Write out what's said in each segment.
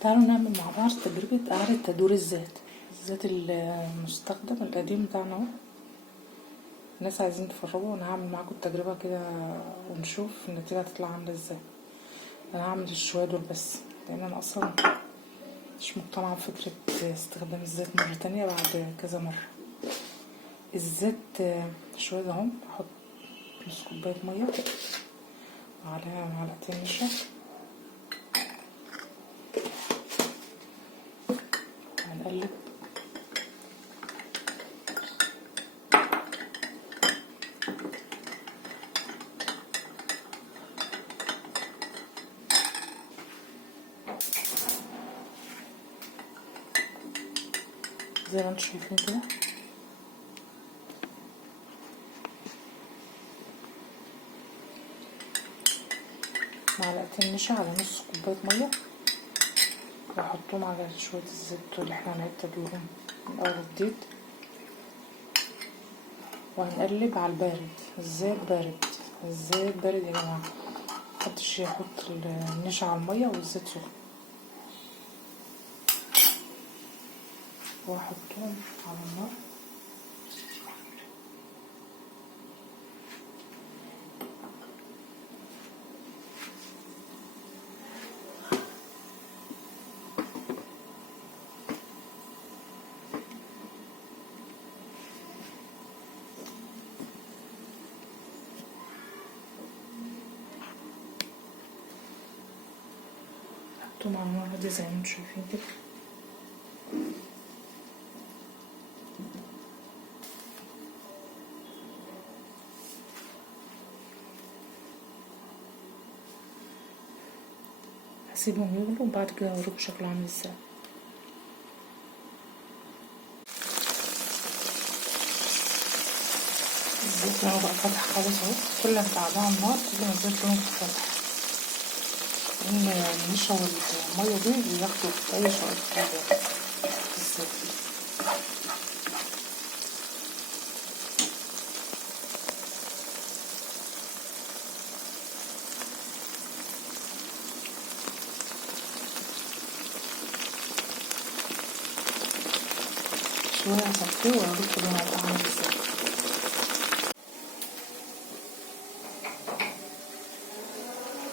تعالوا نعمل مع بعض تجربة إعادة تدوير الزيت المستخدم القديم بتاعنا اهو. الناس عايزين تفرجوا وانا هعمل معاكم التجربة كده ونشوف النتيجة هتطلع عاملة ازاي. انا هعمل الشوية دول بس لان انا اصلا مش مقتنعة بفكرة استخدام الزيت مرة تانية بعد كذا مرة. الزيت شوية اهو، هحط نص كوباية مية وعليها معلقتين نشا هنقلب. زي ما انتم شايفين كده معلقتين نشا على نص كوباية مية واحطهم على شوية الزيت اللي احنا هنعيد تدويرهم من اول وجديد، وهنقلب على البارد. الزيت بارد يا جماعة، محدش يحط النشا على المية والزيت سخن. واحطهم على النار حطهم على النار هادية زي ما انتم شايفين كده. هسيبهم يغلوا وبعد كده هوريكم شكله عامل ازاي. الزيت لونه بقى فاتح خالص اهو، كل ما تعباه على النار كل ما الزيت لونه فاتح، لان النشا والميه دول بياخدوا اي شوية حاجة في الزيت. شوية هصفيه واوريكم لونه هيبقى عامل ازاي.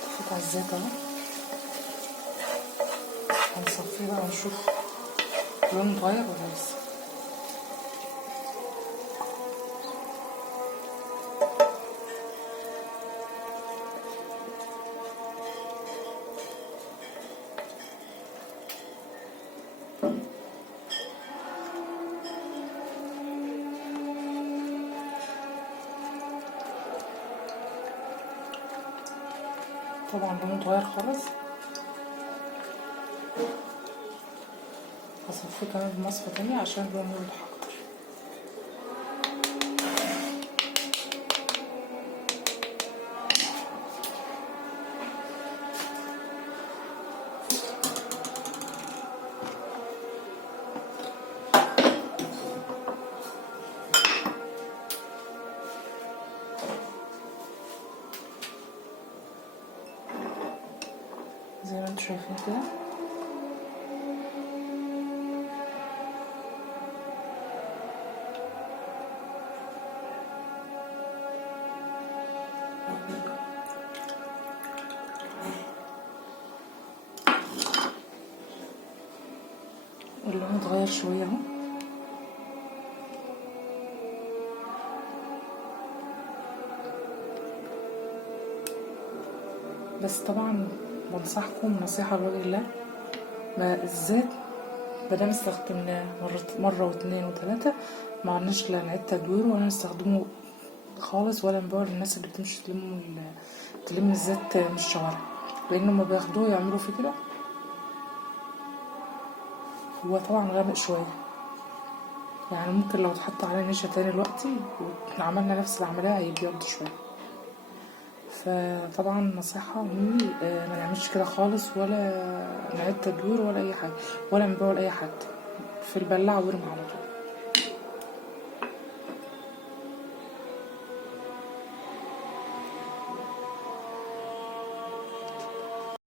طفيت على الزيت اهو، هنصفيه بقى ونشوف لونه اتغير ولا لسه. طبعا لونه اتغير خالص. هصفيه كمان بمصفى تانية عشان لونه يوضح اكتر. زي ما انتم شايفين كده اللون اتغير شوية اهو. بس طبعا بنصحكم نصيحة لوجه الله، ما الزيت مادام استخدمناه مرة واتنين وتلاتة معلناش لا نعيد تدويره ولا نستخدمه خالص، ولا نبيعه للناس اللي بتمشي تلم الزيت من الشوارع، لأنه ما بياخدوه يعملوا فيه كده. هو طبعا غامق شوية، يعني ممكن لو اتحط عليه نشا تاني دلوقتي وعملنا نفس العملية هيبيض شوية. فطبعا نصيحة مني ما نعملش كده خالص، ولا نعيد تدوير ولا اي حاجة، ولا نبيعه لاي حد، في البلاعة ويرمي على طول.